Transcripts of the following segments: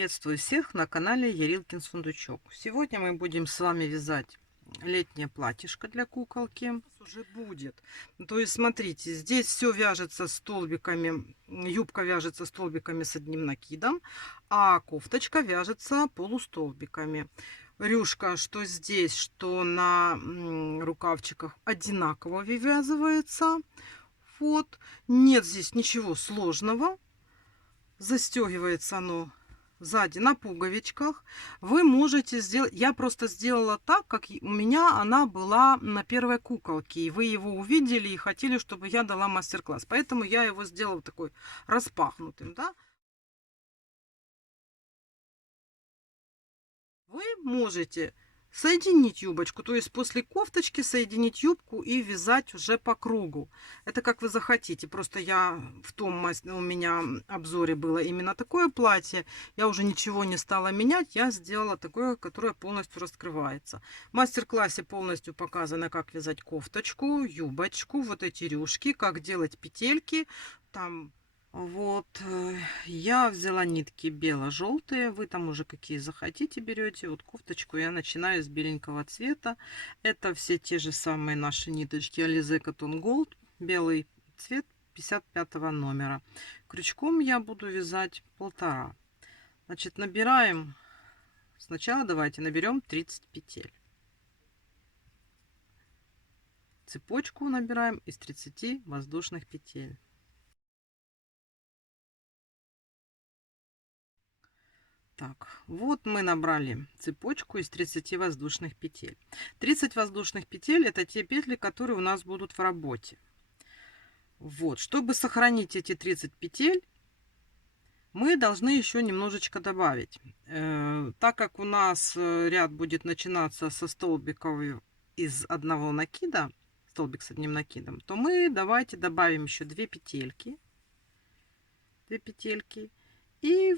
Приветствую всех на канале Ярилкин Сундучок. Сегодня мы будем с вами вязать летнее платьишко для куколки. Уже будет. То есть, смотрите, здесь все вяжется столбиками, юбка вяжется столбиками с одним накидом, а кофточка вяжется полустолбиками. Рюшка, что здесь, что на рукавчиках одинаково вывязывается. Вот. Нет здесь ничего сложного. Застегивается оно сзади на пуговичках. Вы можете сделать, я просто сделала так, как у меня она была на первой куколке, и вы его увидели и хотели, чтобы я дала мастер-класс, поэтому я его сделала такой распахнутым, да. Вы можете соединить юбочку, то есть после кофточки соединить юбку и вязать уже по кругу. Это как вы захотите. Просто я в том у меня обзоре было именно такое платье. Я уже ничего не стала менять. Я сделала такое, которое полностью раскрывается. В мастер-классе полностью показано, как вязать кофточку, юбочку, вот эти рюшки, как делать петельки. Там вот, я взяла нитки бело-желтые, вы там уже какие захотите берете. Вот кофточку я начинаю с беленького цвета. Это все те же самые наши ниточки Alize Cotton Gold, белый цвет 55 номера. Крючком я буду вязать 1,5. Значит, набираем, сначала давайте наберем 30 петель. Цепочку набираем из 30 воздушных петель. Так, вот мы набрали цепочку из 30 воздушных петель. 30 воздушных петель — это те петли, которые у нас будут в работе. Вот, чтобы сохранить эти 30 петель, мы должны еще немножечко добавить. Так как у нас ряд будет начинаться со столбиков из одного накида, столбик с одним накидом, то мы давайте добавим еще 2 петельки. 2 петельки. И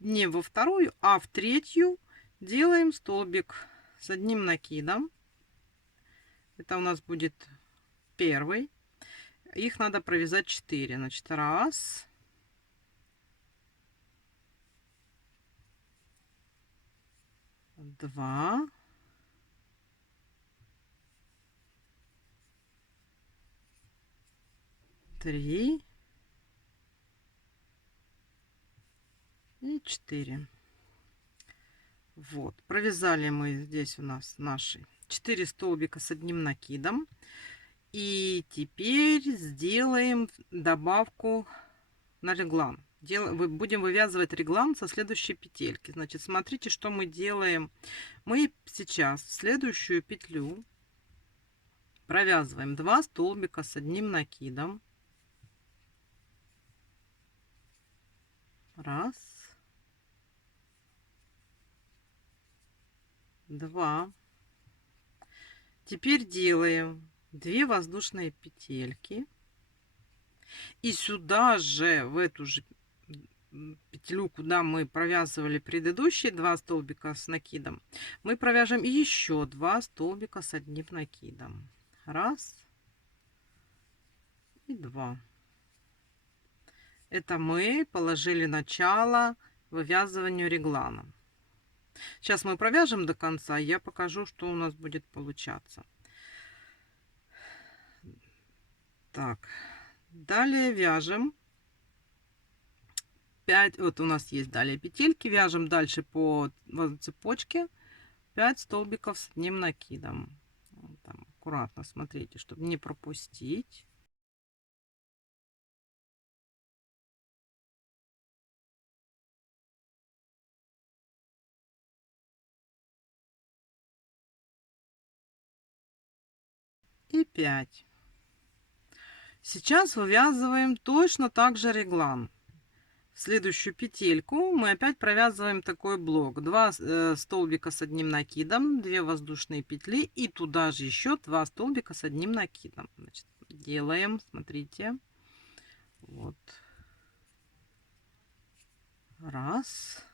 не во вторую, а в третью делаем столбик с одним накидом. Это у нас будет первый. Их надо провязать 4. Значит, раз, два, три и 4. Вот, провязали мы здесь у нас наши 4 столбика с одним накидом. И теперь сделаем добавку на реглан. Будем вывязывать реглан со следующей петельки. Значит, смотрите, что мы делаем. Мы сейчас в следующую петлю провязываем 2 столбика с одним накидом. Раз, два. Теперь делаем 2 воздушные петельки. И сюда же, в эту же петлю, куда мы провязывали предыдущие 2 столбика с накидом, мы провяжем еще 2 столбика с одним накидом. Раз и 2. Это мы положили начало вывязыванию реглана. Сейчас мы провяжем до конца, я покажу, что у нас будет получаться. Так, далее вяжем 5, вот у нас есть далее петельки, вяжем дальше по цепочке 5 столбиков с одним накидом. Там аккуратно смотрите, чтобы не пропустить. И 5. Сейчас вывязываем точно так же реглан. В следующую петельку мы опять провязываем такой блок: 2 столбика с одним накидом, 2 воздушные петли и туда же еще 2 столбика с одним накидом. Значит, делаем, смотрите, вот, раз,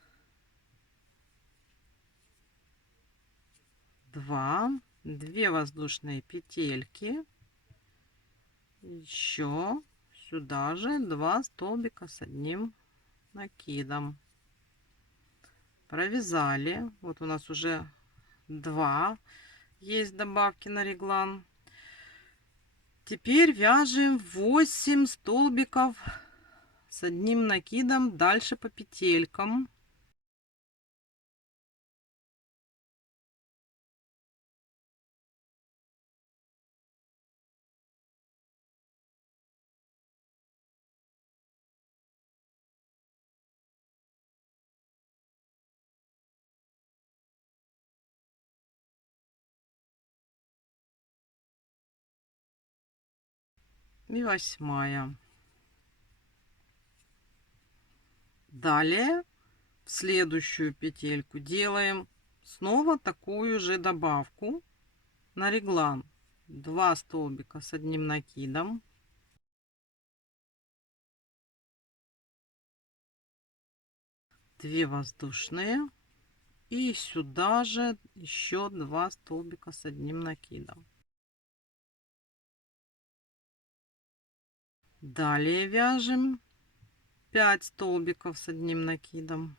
два, 2 воздушные петельки, еще сюда же 2 столбика с одним накидом. провязали. Вот у нас уже 2 есть добавки на реглан. Теперь вяжем 8 столбиков с одним накидом дальше по петелькам. И 8. Далее в следующую петельку делаем снова такую же добавку на реглан. 2 столбика с одним накидом. Две воздушные. И сюда же еще 2 столбика с одним накидом. Далее вяжем 5 столбиков с одним накидом.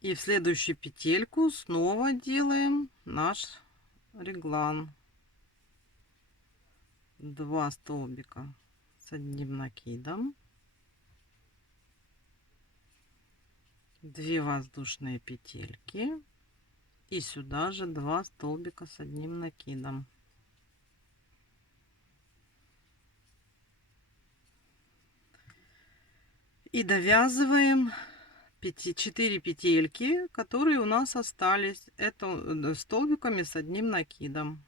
И в следующую петельку снова делаем наш реглан. 2 столбика с одним накидом. 2 воздушные петельки. И сюда же 2 столбика с одним накидом. И довязываем 4 петельки, которые у нас остались. Это столбиками с одним накидом.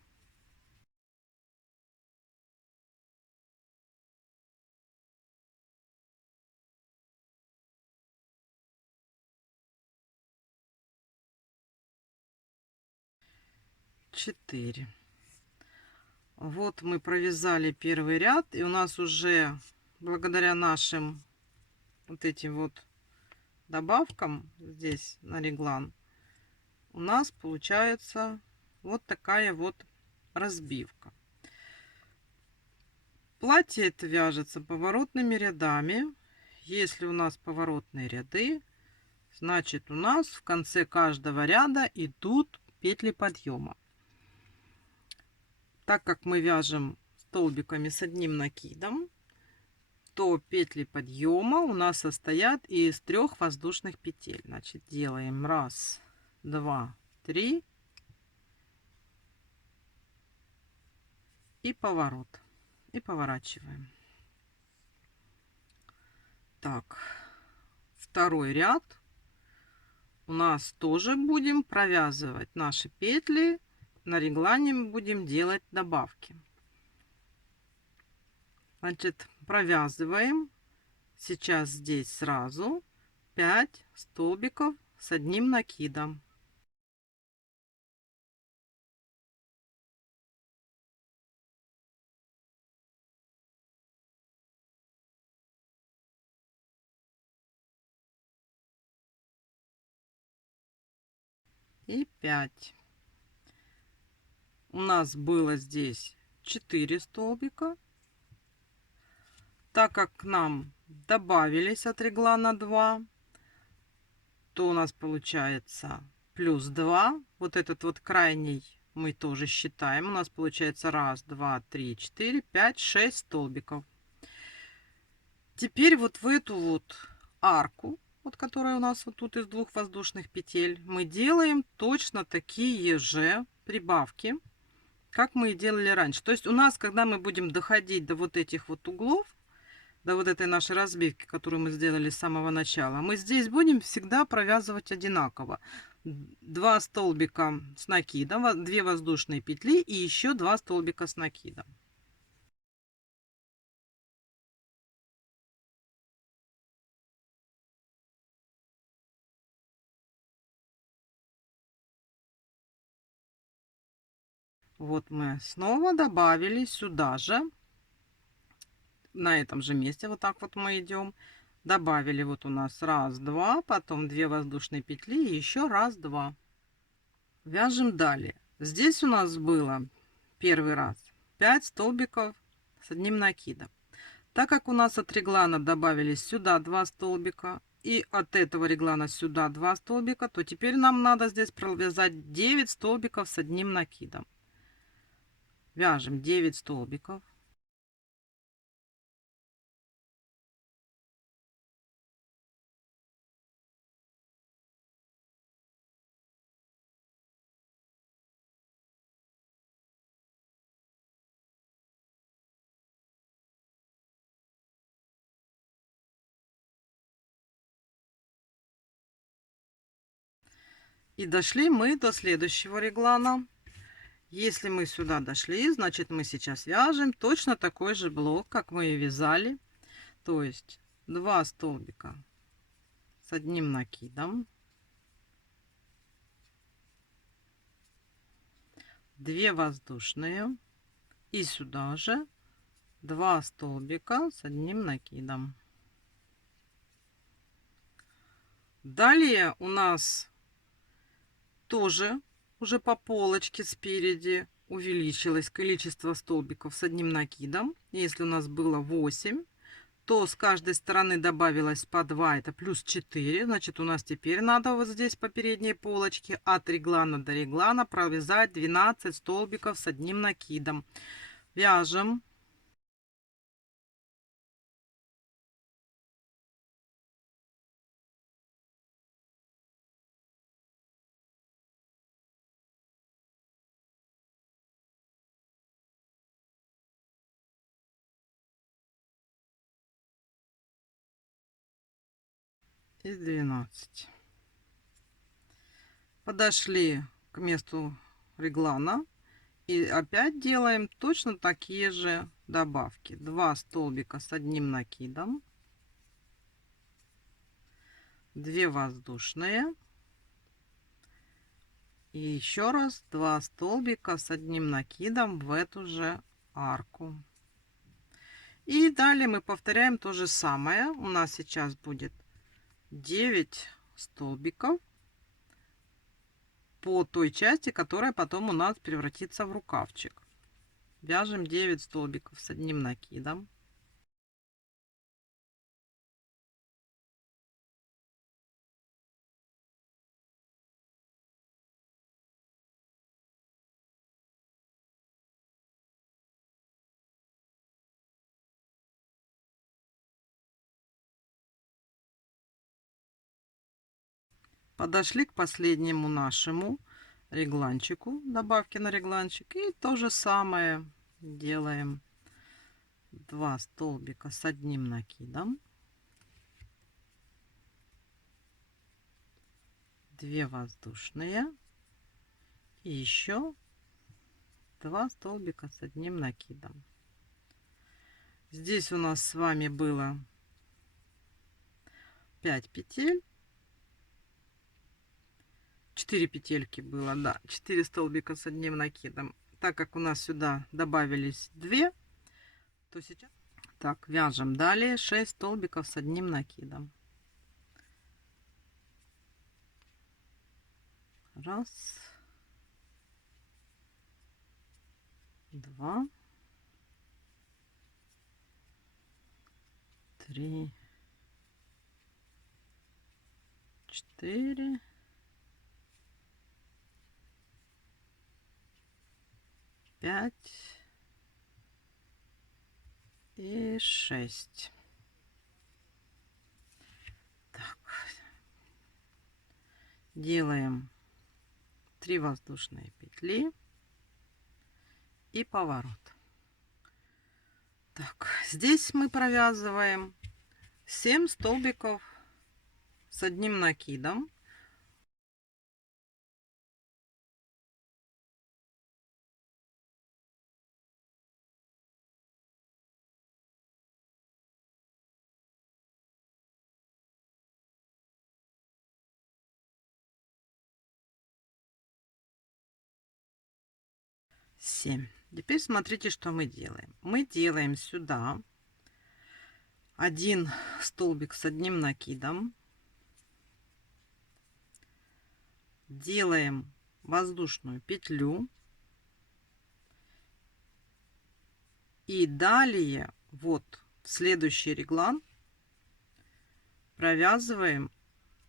Четыре. Вот мы провязали первый ряд, и у нас уже благодаря нашим вот этим вот добавкам здесь на реглан у нас получается вот такая вот разбивка. Платье это вяжется поворотными рядами. Если у нас поворотные ряды, значит у нас в конце каждого ряда идут петли подъема. Так как мы вяжем столбиками с одним накидом, то петли подъема у нас состоят из 3 воздушных петель. Значит, делаем 1, 2, 3 и поворот. И поворачиваем. Так, второй ряд у нас тоже будем провязывать наши петли. На реглане мы будем делать добавки. Значит, провязываем сейчас здесь сразу 5 столбиков с одним накидом. И 5. У нас было здесь 4 столбика. Так как к нам добавились от реглана 2, то у нас получается плюс 2. Вот этот вот крайний мы тоже считаем. У нас получается 1, 2, 3, 4, 5, 6 столбиков. Теперь вот в эту вот арку, вот которая у нас вот тут из 2 воздушных петель, мы делаем точно такие же прибавки, как мы и делали раньше. То есть у нас, когда мы будем доходить до вот этих вот углов, до вот этой нашей разбивки, которую мы сделали с самого начала, мы здесь будем всегда провязывать одинаково. 2 столбика с накидом, 2 воздушные петли и еще 2 столбика с накидом. Вот мы снова добавили сюда же, на этом же месте, вот так вот мы идем, Добавили вот у нас раз, два, потом 2 воздушные петли и еще раз, два. Вяжем далее. Здесь у нас было первый раз 5 столбиков с одним накидом. Так как у нас от реглана добавились сюда 2 столбика и от этого реглана сюда 2 столбика, то теперь нам надо здесь провязать 9 столбиков с одним накидом. Вяжем 9 столбиков. И дошли мы до следующего реглана. Если мы сюда дошли, значит мы сейчас вяжем точно такой же блок, как мы и вязали. То есть 2 столбика с одним накидом, 2 воздушные и сюда же 2 столбика с одним накидом. Далее у нас тоже уже по полочке спереди увеличилось количество столбиков с одним накидом. Если у нас было 8, то с каждой стороны добавилось по 2, это плюс 4. Значит, у нас теперь надо вот здесь по передней полочке от реглана до реглана провязать 12 столбиков с одним накидом. Вяжем. Из 12. Подошли к месту реглана и опять делаем точно такие же добавки. 2 столбика с одним накидом, 2 воздушные и еще раз 2 столбика с одним накидом в эту же арку. И далее мы повторяем то же самое. У нас сейчас будет 9 столбиков по той части, которая потом у нас превратится в рукавчик. Вяжем 9 столбиков с одним накидом. Подошли к последнему нашему регланчику, добавки на регланчик, и то же самое делаем. 2 столбика с одним накидом, 2 воздушные и еще 2 столбика с одним накидом. Здесь у нас с вами было 5 петель, 4 петельки было, да, 4 столбика с одним накидом. Так как у нас сюда добавились 2, то сейчас так вяжем далее 6 столбиков с одним накидом. Раз, два, три, 4, 5 и 6. Так. Делаем 3 воздушные петли и поворот. Так, здесь мы провязываем 7 столбиков с одним накидом. Семь. Теперь смотрите, что мы делаем. Мы делаем сюда один столбик с одним накидом, делаем воздушную петлю и далее вот в следующий реглан провязываем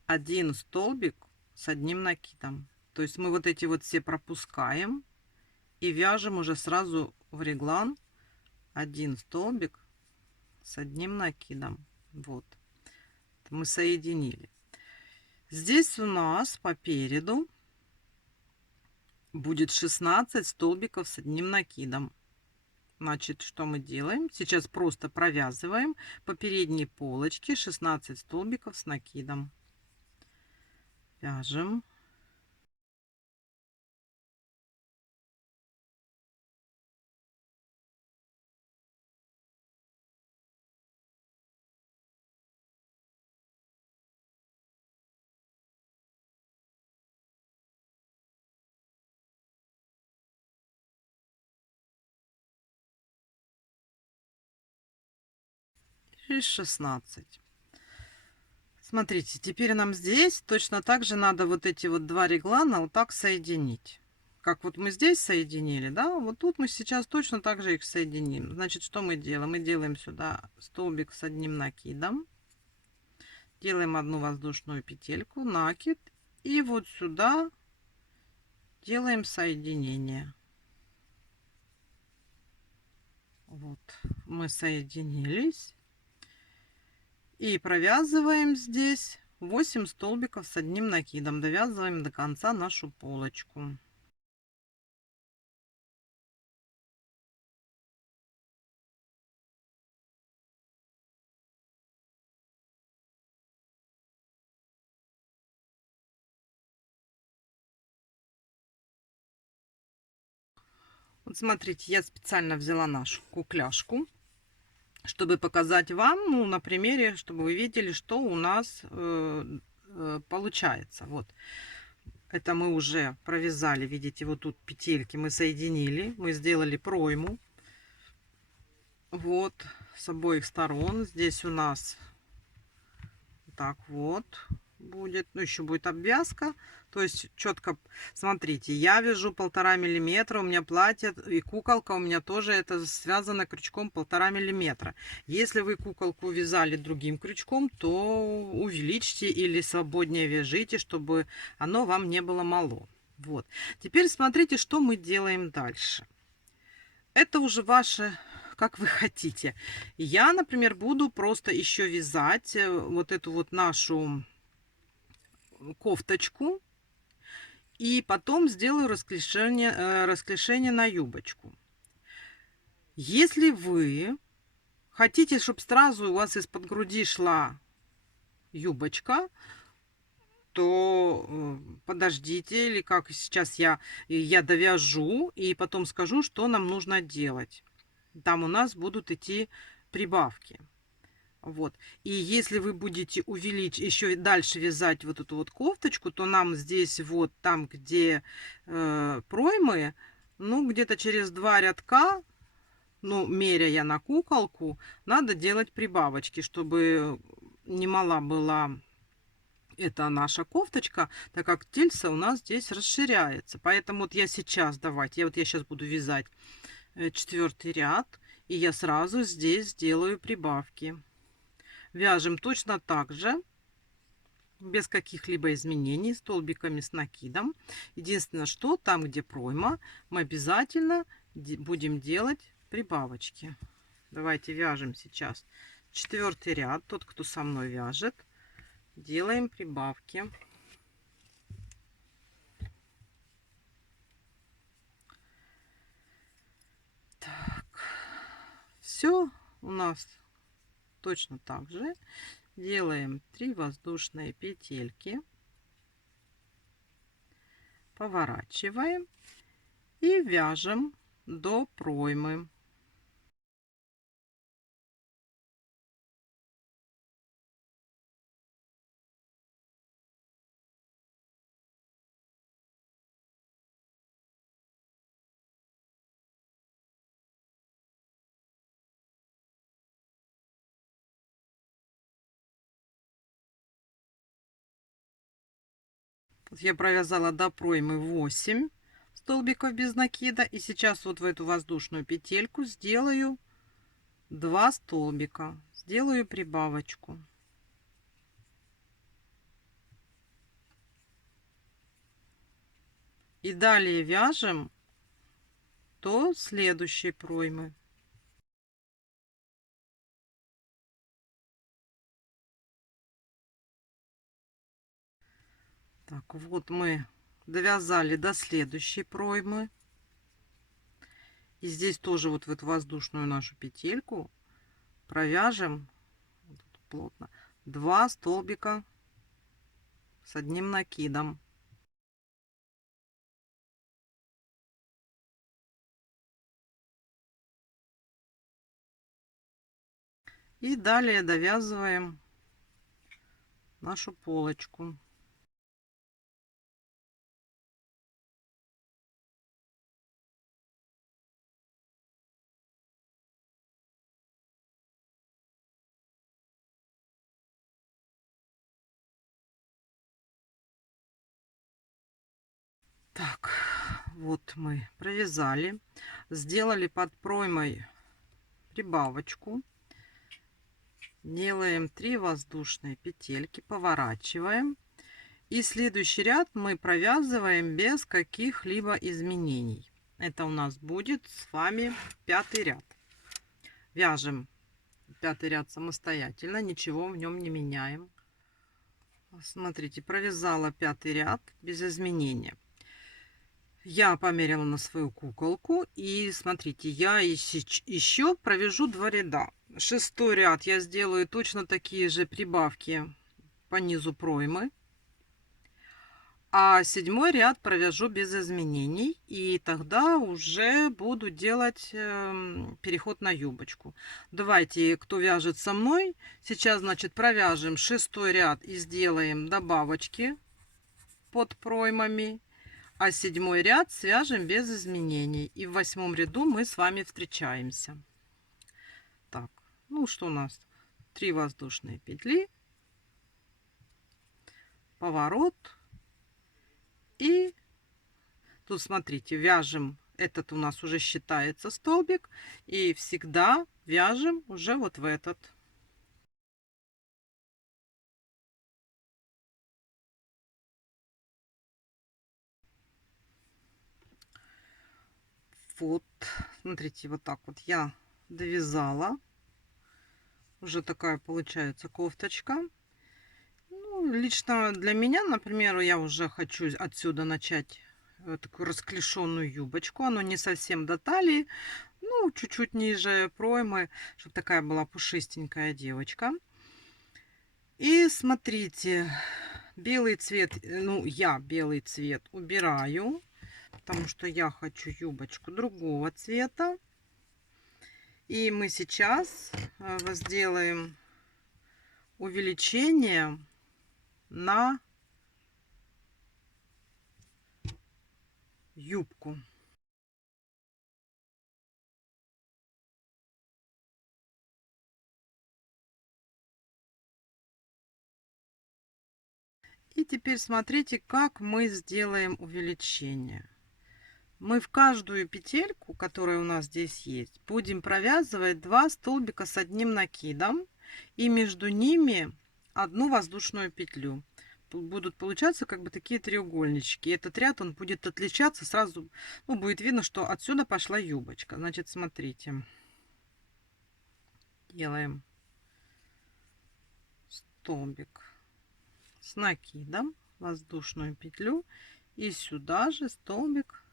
один столбик с одним накидом. То есть мы вот эти вот все пропускаем и вяжем уже сразу в реглан один столбик с одним накидом. Вот мы соединили. Здесь у нас по переду будет 16 столбиков с одним накидом. Значит, что мы делаем? Сейчас просто провязываем по передней полочке 16 столбиков с накидом. Вяжем. И 16. Смотрите, теперь нам здесь точно так же надо вот эти вот два реглана вот так соединить. Как вот мы здесь соединили, да, вот тут мы сейчас точно так же их соединим. Значит, что мы делаем? Мы делаем сюда столбик с одним накидом, делаем одну воздушную петельку, накид, и вот сюда делаем соединение. Вот мы соединились. И провязываем здесь 8 столбиков с одним накидом. Довязываем до конца нашу полочку. Вот смотрите, я специально взяла нашу кукляшку, чтобы показать вам, ну, на примере, чтобы вы видели, что у нас получается. Вот. Это мы уже провязали, видите, вот тут петельки мы соединили, мы сделали пройму. Вот, с обоих сторон. Здесь у нас так вот будет, ну еще будет обвязка, то есть четко, смотрите, я вяжу 1,5 мм, у меня платье и куколка у меня тоже это связано крючком 1,5 мм. Если вы куколку вязали другим крючком, то увеличьте или свободнее вяжите, чтобы оно вам не было мало. Вот, теперь смотрите, что мы делаем дальше. Это уже ваше, как вы хотите. Я, например, буду просто еще вязать вот эту вот нашу кофточку. И потом сделаю расклешение на юбочку. Если вы хотите, чтобы сразу у вас из-под груди шла юбочка, то подождите, или как сейчас я довяжу и потом скажу, что нам нужно делать. Там у нас будут идти прибавки. Вот. И если вы будете увеличить, еще дальше вязать вот эту вот кофточку, то нам здесь вот там, где проймы, ну, где-то через 2 рядка, ну, меряя на куколку, надо делать прибавочки, чтобы не мала была эта наша кофточка, так как тельце у нас здесь расширяется. Поэтому вот я сейчас, давайте, я сейчас буду вязать 4-й ряд, и я сразу здесь сделаю прибавки. Вяжем точно так же, без каких-либо изменений, столбиками с накидом. Единственное, что там, где пройма, мы обязательно будем делать прибавочки. Давайте вяжем сейчас 4-й ряд. Тот, кто со мной вяжет, делаем прибавки. Так, все у нас точно так же. Делаем 3 воздушные петельки, поворачиваем и вяжем до проймы. Вот я провязала до проймы 8 столбиков без накида. И сейчас вот в эту воздушную петельку сделаю 2 столбика. Сделаю прибавочку. И далее вяжем до следующей проймы. Так, вот мы довязали до следующей проймы. И здесь тоже вот в эту воздушную нашу петельку провяжем вот тут плотно 2 столбика с одним накидом. И далее довязываем нашу полочку. Так, вот мы провязали, сделали под проймой прибавочку, делаем 3 воздушные петельки, поворачиваем, и следующий ряд мы провязываем без каких-либо изменений. Это у нас будет с вами 5-й ряд. Вяжем 5-й ряд самостоятельно, ничего в нем не меняем. Смотрите, провязала 5-й ряд без изменения. Я померила на свою куколку, и смотрите, я еще провяжу 2 ряда. 6-й ряд я сделаю точно такие же прибавки по низу проймы, а 7-й ряд провяжу без изменений, и тогда уже буду делать переход на юбочку. Давайте, кто вяжет со мной, сейчас, значит, провяжем 6-й ряд и сделаем добавочки под проймами. А 7-й ряд свяжем без изменений. И в 8-м ряду мы с вами встречаемся. Так, ну что у нас? 3 воздушные петли, поворот. И тут, смотрите, вяжем. Этот у нас уже считается столбик. И всегда вяжем уже вот в этот. Вот, смотрите, вот так вот я довязала. Уже такая получается кофточка. Ну, лично для меня, например, я уже хочу отсюда начать такую расклешенную юбочку. Оно не совсем до талии, ну, чуть-чуть ниже проймы, чтобы такая была пушистенькая девочка. И смотрите, белый цвет, ну, я белый цвет убираю, потому что я хочу юбочку другого цвета. И мы сейчас сделаем увеличение на юбку. И теперь смотрите, как мы сделаем увеличение. Мы в каждую петельку, которая у нас здесь есть, будем провязывать 2 столбика с одним накидом и между ними одну воздушную петлю. Будут получаться как бы такие треугольнички. Этот ряд он будет отличаться сразу, ну, будет видно, что отсюда пошла юбочка. Значит, смотрите, делаем столбик с накидом, воздушную петлю, и сюда же столбик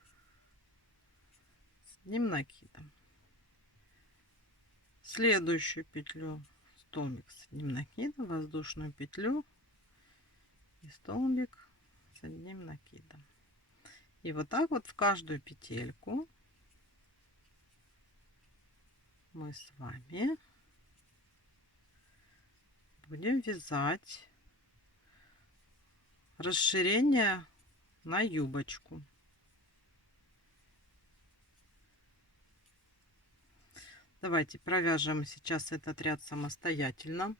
с одним накидом. Следующую петлю, столбик с одним накидом, воздушную петлю и столбик с одним накидом. И вот так вот в каждую петельку мы с вами будем вязать расширение на юбочку. Давайте провяжем сейчас этот ряд самостоятельно.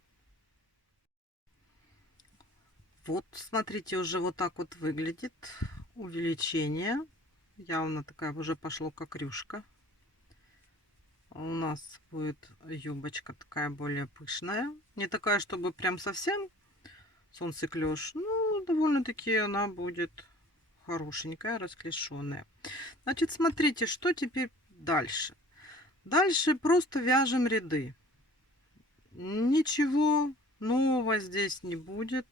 Вот, смотрите, уже вот так вот выглядит увеличение. Явно такая уже пошло как рюшка. У нас будет юбочка такая более пышная. Не такая, чтобы прям совсем солнцеклёш. Ну, довольно-таки она будет хорошенькая, расклешенная. Значит, смотрите, что теперь дальше. Дальше просто вяжем ряды. Ничего нового здесь не будет.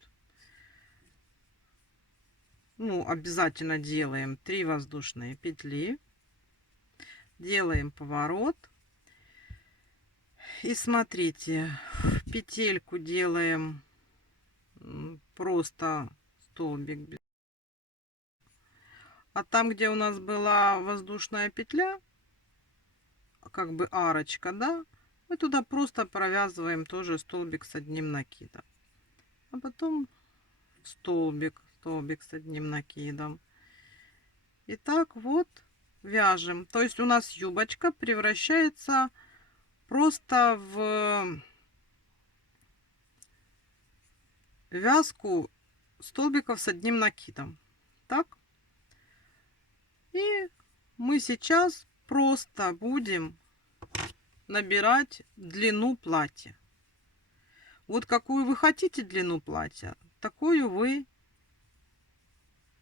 Ну, обязательно делаем 3 воздушные петли. Делаем поворот. И смотрите, в петельку делаем просто столбик. А там, где у нас была воздушная петля, как бы арочка, да, мы туда просто провязываем тоже столбик с одним накидом. А потом столбик с одним накидом. И так вот вяжем. То есть у нас юбочка превращается просто в вязку столбиков с одним накидом. Так. И мы сейчас просто будем набирать длину платья. Вот какую вы хотите длину платья, такую вы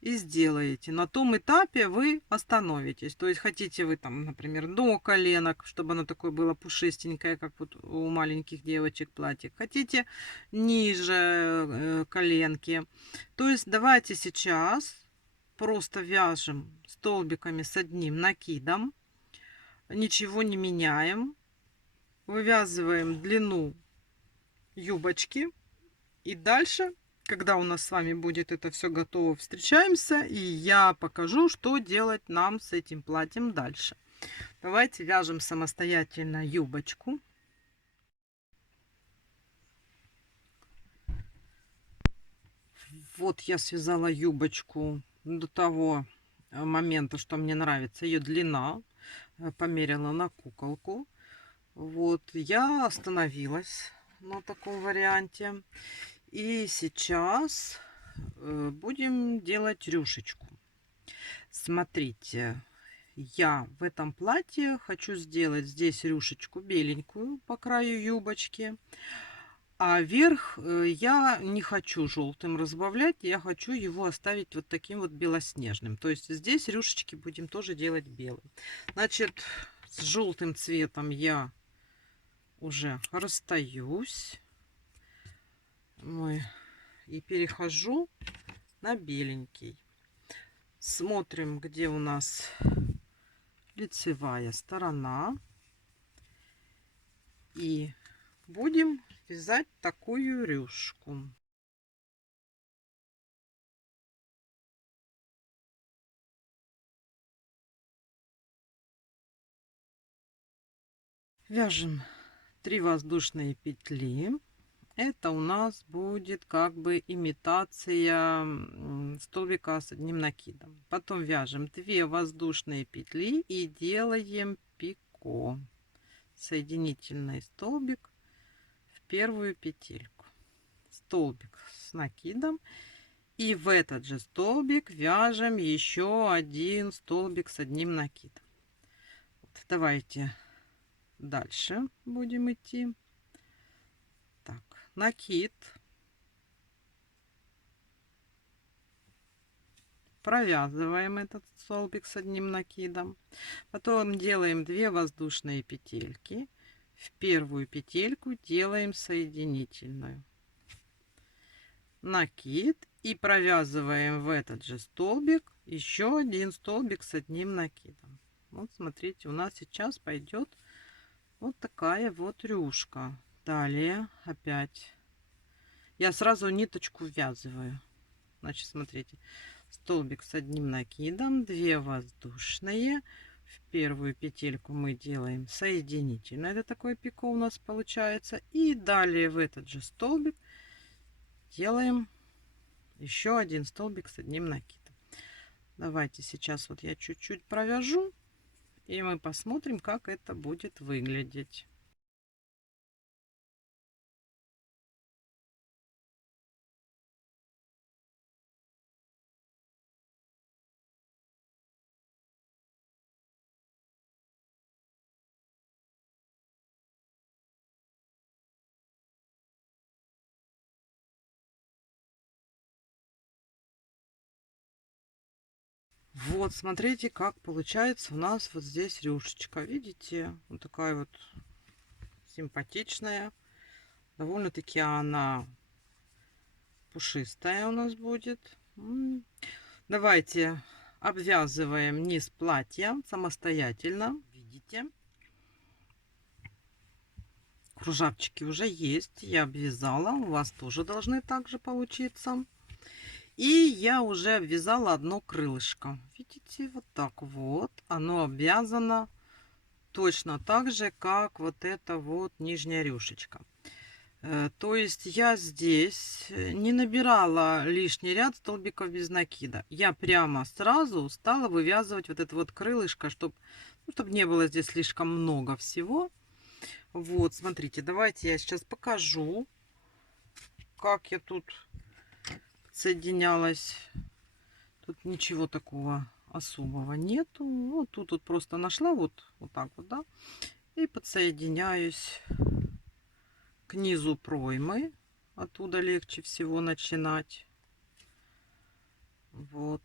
и сделаете. На том этапе вы остановитесь. То есть хотите вы там, например, до коленок, чтобы оно такое было пушистенькое, как вот у маленьких девочек платье. Хотите ниже коленки. То есть давайте сейчас просто вяжем столбиками с одним накидом. Ничего не меняем. Вывязываем длину юбочки. И дальше, когда у нас с вами будет это все готово, встречаемся, и я покажу, что делать нам с этим платьем дальше. Давайте вяжем самостоятельно юбочку. Вот я связала юбочку до того момента, что мне нравится ее длина. Померила на куколку. Вот, я остановилась на таком варианте. И сейчас будем делать рюшечку. Смотрите, я в этом платье хочу сделать здесь рюшечку беленькую по краю юбочки. А верх я не хочу желтым разбавлять, я хочу его оставить вот таким вот белоснежным. То есть здесь рюшечки будем тоже делать белым. Значит, с желтым цветом я уже расстаюсь. И перехожу на беленький. Смотрим, где у нас лицевая сторона. И будем вязать такую рюшку. Вяжем 3 воздушные петли. Это у нас будет как бы имитация столбика с одним накидом. Потом вяжем 2 воздушные петли и делаем пико. Соединительный столбик в первую петельку. Столбик с накидом. И в этот же столбик вяжем еще один столбик с одним накидом. Вот, давайте дальше будем идти. Так, накид. Провязываем этот столбик с одним накидом. Потом делаем 2 воздушные петельки. В первую петельку делаем соединительную. Накид. И провязываем в этот же столбик еще один столбик с одним накидом. Вот смотрите, у нас сейчас пойдет вот такая вот рюшка. Далее опять я сразу ниточку ввязываю. Значит, смотрите, столбик с одним накидом, 2 воздушные. В первую петельку мы делаем соединительно. Это такое пико у нас получается. И далее в этот же столбик делаем еще один столбик с одним накидом. Давайте сейчас вот я чуть-чуть провяжу, и мы посмотрим, как это будет выглядеть. Вот, смотрите, как получается у нас вот здесь рюшечка. Видите? Вот такая вот симпатичная. Довольно-таки она пушистая у нас будет. Давайте обвязываем низ платья самостоятельно. Видите? Кружавчики уже есть. Я обвязала. У вас тоже должны также получиться. И я уже обвязала одно крылышко. Видите, вот так вот. Оно обвязано точно так же, как вот эта вот нижняя рюшечка. То есть я здесь не набирала лишний ряд столбиков без накида. Я прямо сразу стала вывязывать вот это вот крылышко, чтобы не было здесь слишком много всего. Вот, смотрите, давайте я сейчас покажу, как я тут соединялась. Тут ничего такого особого нету. Вот тут вот просто нашла вот так вот, да, и подсоединяюсь к низу проймы. Оттуда легче всего начинать. Вот.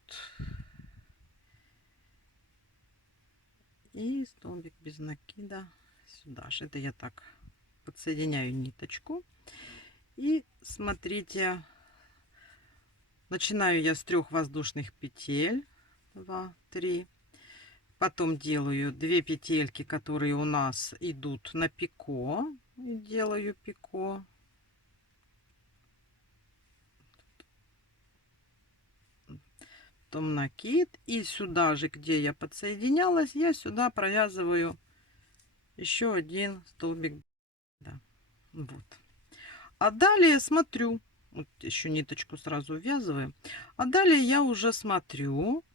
И столбик без накида сюда же. Это я так подсоединяю ниточку. И смотрите, начинаю я с 3 воздушных петель. 2, 3. Потом делаю 2 петельки, которые у нас идут на пико. И делаю пико. Потом накид. И сюда же, где я подсоединялась, я сюда провязываю еще один столбик. Да. Вот. А далее смотрю. Вот еще ниточку сразу ввязываем. А далее я уже смотрю,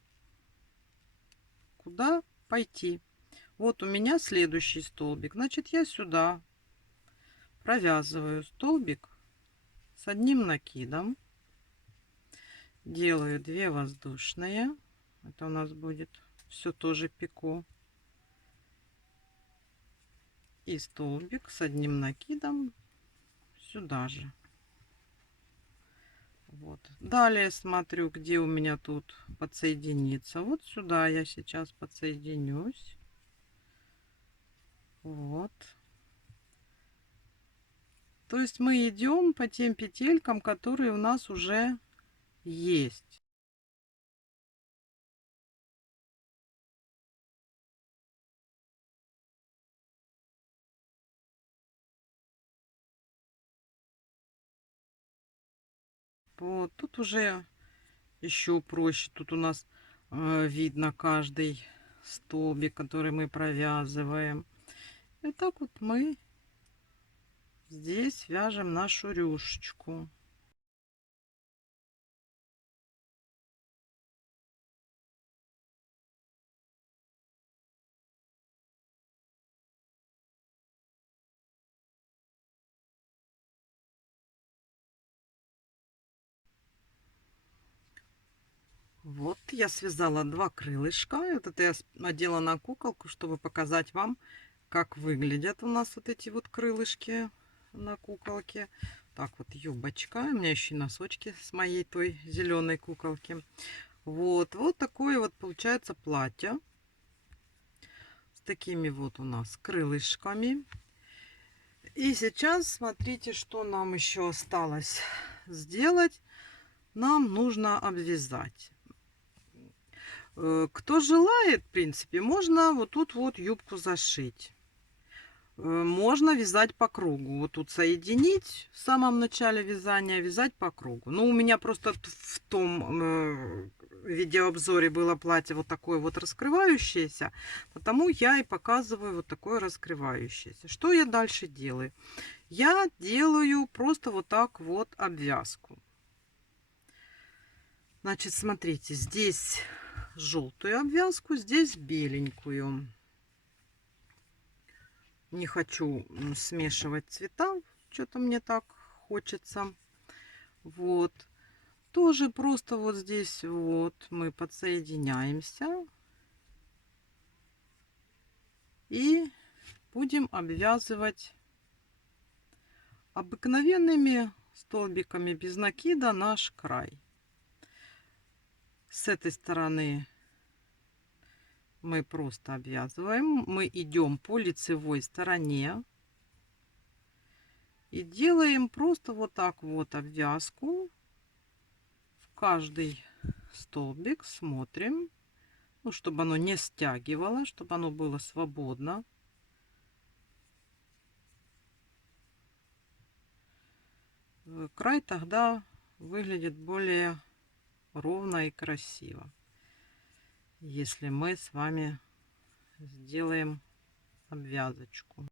куда пойти. Вот у меня следующий столбик. Значит, я сюда провязываю столбик с одним накидом. Делаю 2 воздушные. Это у нас будет все тоже пико. И столбик с одним накидом сюда же. Вот. Далее смотрю, где у меня тут подсоединиться. Вот сюда я сейчас подсоединюсь. Вот. То есть мы идем по тем петелькам, которые у нас уже есть. Вот тут уже еще проще. Тут у нас видно каждый столбик, который мы провязываем. И так вот мы здесь вяжем нашу рюшечку. Вот я связала 2 крылышка. Вот это я надела на куколку, чтобы показать вам, как выглядят у нас вот эти вот крылышки на куколке. Так вот юбочка. У меня еще и носочки с моей той зеленой куколки. Вот такое вот получается платье. С такими вот у нас крылышками. И сейчас смотрите, что нам еще осталось сделать. Нам нужно обвязать. Кто желает, в принципе, можно вот тут вот юбку зашить. Можно вязать по кругу. Вот тут соединить в самом начале вязания, вязать по кругу. Ну, у меня просто в том видеообзоре было платье вот такое вот раскрывающееся. Потому я и показываю вот такое раскрывающееся. Что я дальше делаю? Я делаю просто вот так вот обвязку. Значит, смотрите, здесь желтую обвязку, здесь беленькую. Не хочу смешивать цвета, что-то мне так хочется. Вот. Тоже просто вот здесь вот мы подсоединяемся. И будем обвязывать обыкновенными столбиками без накида наш край. С этой стороны мы просто обвязываем. Мы идем по лицевой стороне и делаем просто вот так вот обвязку в каждый столбик. Смотрим, ну, чтобы оно не стягивало, чтобы оно было свободно. Край тогда выглядит более ровно и красиво, если мы с вами сделаем обвязочку.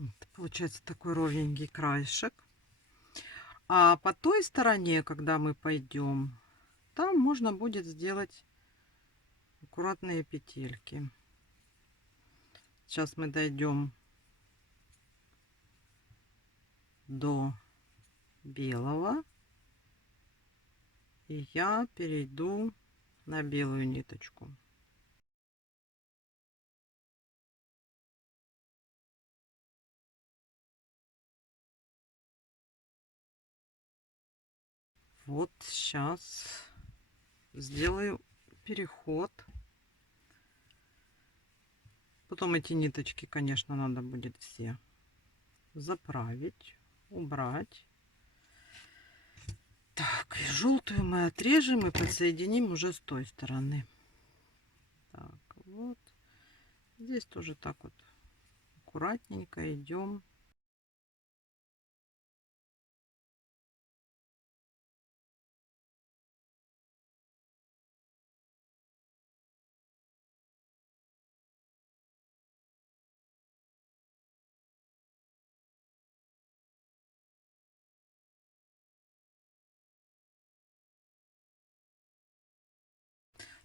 Вот, получается такой ровненький краешек. А по той стороне, когда мы пойдем, там можно будет сделать аккуратные петельки. Сейчас мы дойдем до белого, и я перейду на белую ниточку. Вот сейчас сделаю переход. Потом эти ниточки, конечно, надо будет все заправить, убрать. Так, и желтую мы отрежем и подсоединим уже с той стороны. Так, вот. Здесь тоже так вот аккуратненько идем.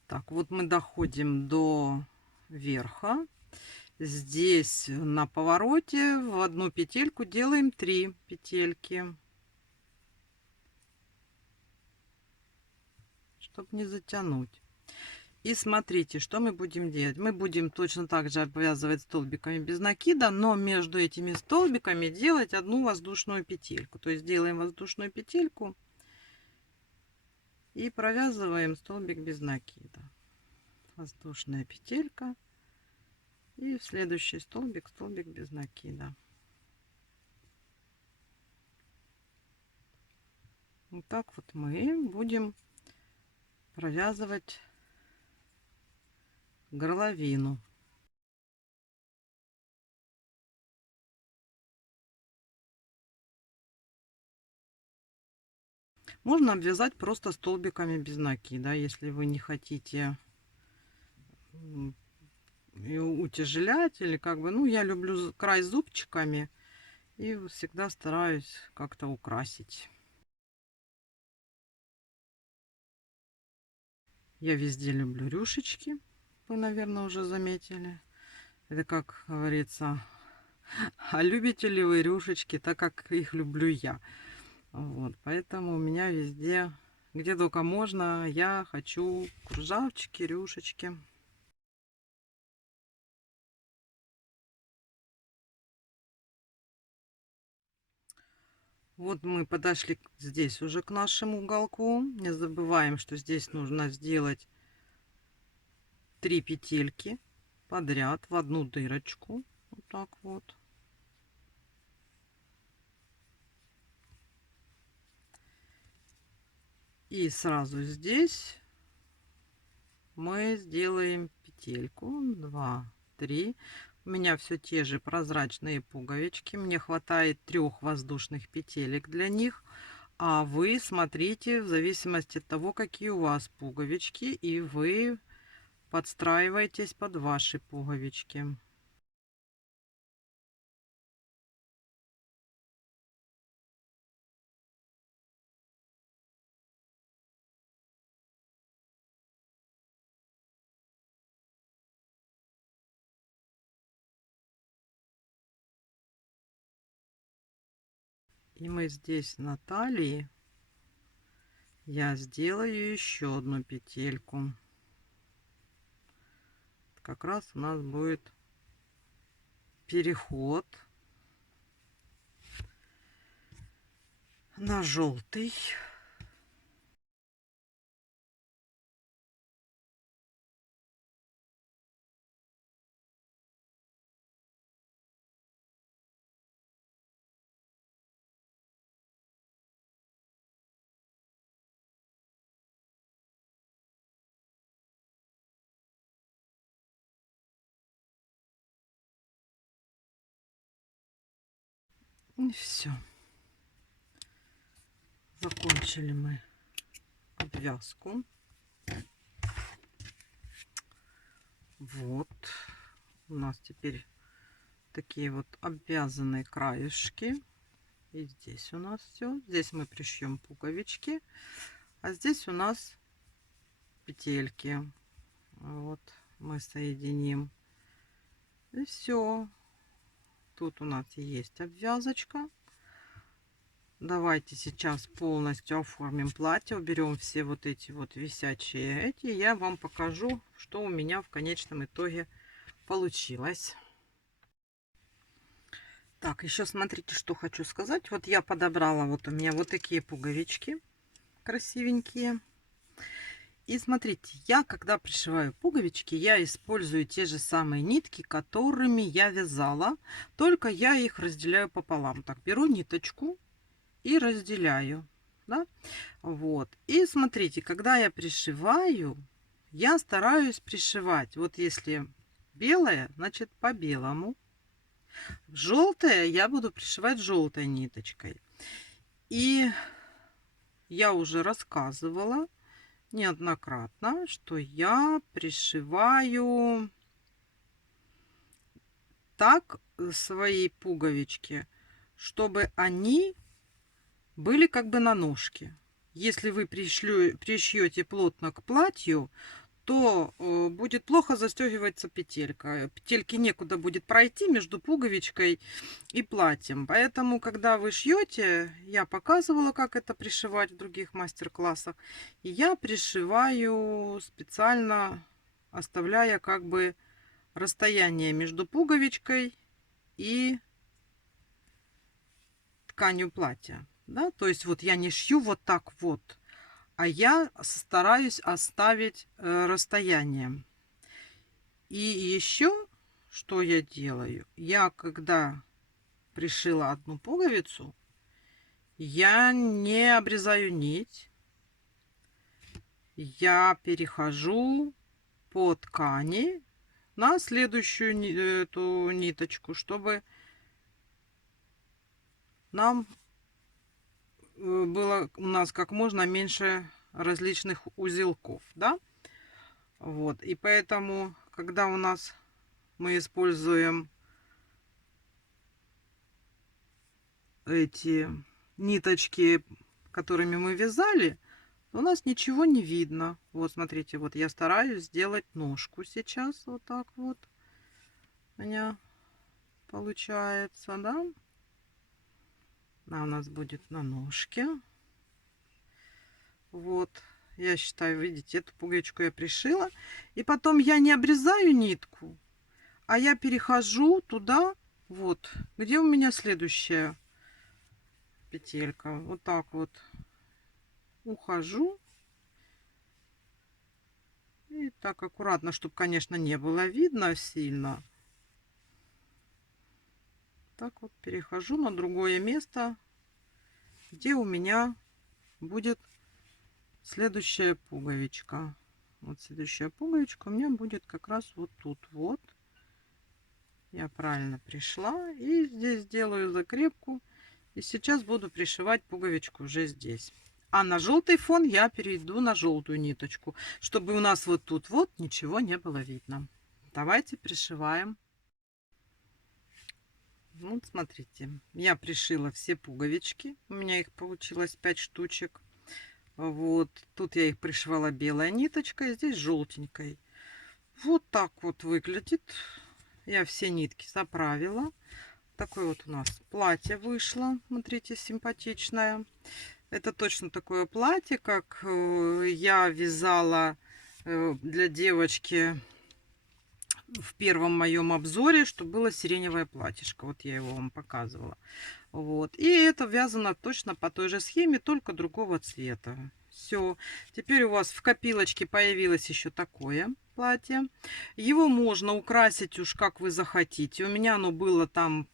Так, вот мы доходим до верха. Здесь на повороте в одну петельку делаем 3 петельки, чтобы не затянуть. И смотрите, что мы будем делать. Мы будем точно так же обвязывать столбиками без накида, но между этими столбиками делать одну воздушную петельку. То есть делаем воздушную петельку и провязываем столбик без накида. Воздушная петелька. И в следующий столбик, столбик без накида. Вот так вот мы будем провязывать горловину. Можно обвязать просто столбиками без накида, если вы не хотите и утяжелять, или как бы, ну, я люблю край зубчиками и всегда стараюсь как-то украсить. Я везде люблю рюшечки, вы, наверное, уже заметили. Это, как говорится, а любите ли вы рюшечки так, как их люблю я? Вот, поэтому у меня везде, где только можно, я хочу кружавчики, рюшечки. Вот мы подошли здесь уже к нашему уголку. Не забываем, что здесь нужно сделать 3 петельки подряд в одну дырочку. Вот так вот. И сразу здесь мы сделаем петельку. 2, 3. У меня все те же прозрачные пуговички. Мне хватает 3 воздушных петелек для них. А вы смотрите в зависимости от того, какие у вас пуговички, и вы подстраивайтесь под ваши пуговички. И мы здесь на талии я сделаю еще одну петельку. Как раз у нас будет переход на желтый. И все. Закончили мы обвязку. Вот. У нас теперь такие вот обвязанные краешки. И здесь у нас все. Здесь мы пришьем пуговички. А здесь у нас петельки. Вот мы соединим. И все. Тут у нас есть обвязочка. Давайте сейчас полностью оформим платье. Уберем все вот эти вот висячие эти. Я вам покажу, что у меня в конечном итоге получилось. Так, еще смотрите, что хочу сказать. Вот я подобрала, вот у меня вот такие пуговички красивенькие. И смотрите, я когда пришиваю пуговички, я использую те же самые нитки, которыми я вязала, только я их разделяю пополам. Так, беру ниточку и разделяю, да? Вот. И смотрите, когда я пришиваю, я стараюсь пришивать. Вот если белое, значит по белому. Желтое я буду пришивать желтой ниточкой. И я уже рассказывала неоднократно, что я пришиваю так свои пуговички, чтобы они были как бы на ножке. Если вы пришьете плотно к платью, то будет плохо застегиваться петелька. Петельки некуда будет пройти между пуговичкой и платьем. Поэтому, когда вы шьете, я показывала, как это пришивать в других мастер-классах. И я пришиваю специально, оставляя как бы расстояние между пуговичкой и тканью платья. Да? То есть вот я не шью вот так вот, а я стараюсь оставить расстояние. И еще, что я делаю? Я, когда пришила одну пуговицу, я не обрезаю нить. Я перехожу по ткани на следующую эту ниточку, чтобы нам было у нас как можно меньше различных узелков, да? Вот, и поэтому, когда у нас мы используем эти ниточки, которыми мы вязали, у нас ничего не видно. Вот, смотрите, вот я стараюсь сделать ножку сейчас, вот так вот у меня получается, да? Она у нас будет на ножке. Вот, я считаю, видите, эту пуговичку я пришила. И потом я не обрезаю нитку, а я перехожу туда, вот, где у меня следующая петелька. Вот так вот ухожу. И так аккуратно, чтобы, конечно, не было видно сильно. Так вот перехожу на другое место, где у меня будет следующая пуговичка. Вот следующая пуговичка у меня будет как раз вот тут вот. Я правильно пришла. И здесь делаю закрепку. И сейчас буду пришивать пуговичку уже здесь. А на желтый фон я перейду на желтую ниточку, чтобы у нас вот тут вот ничего не было видно. Давайте пришиваем. Вот смотрите, я пришила все пуговички. У меня их получилось 5 штучек. Вот тут я их пришивала белой ниточкой, здесь желтенькой. Вот так вот выглядит. Я все нитки заправила. Такое вот у нас платье вышло. Смотрите, симпатичное. Это точно такое платье, как я вязала для девочки в первом моем обзоре, что было сиреневое платьишко. Вот я его вам показывала. Вот. И это вязано точно по той же схеме, только другого цвета. Все. Теперь у вас в копилочке появилось еще такое платье. Его можно украсить уж как вы захотите. У меня оно было там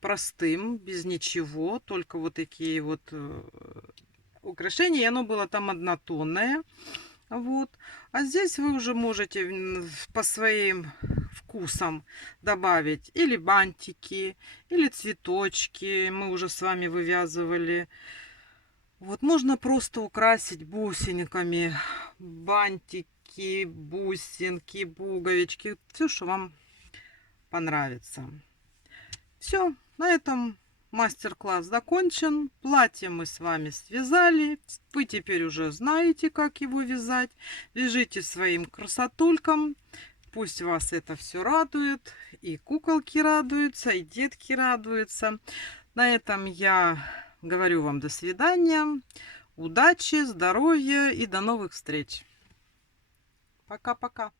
простым, без ничего. Только вот такие вот украшения. И оно было там однотонное. Вот. А здесь вы уже можете по своим вкусам добавить или бантики, или цветочки. Мы уже с вами вывязывали. Вот можно просто украсить бусинками, бантики, бусинки, пуговички. Все, что вам понравится. Все, на этом мастер-класс закончен. Платье мы с вами связали. Вы теперь уже знаете, как его вязать. Вяжите своим красотулькам. Пусть вас это все радует. И куколки радуются, и детки радуются. На этом я говорю вам до свидания. Удачи, здоровья и до новых встреч. Пока-пока.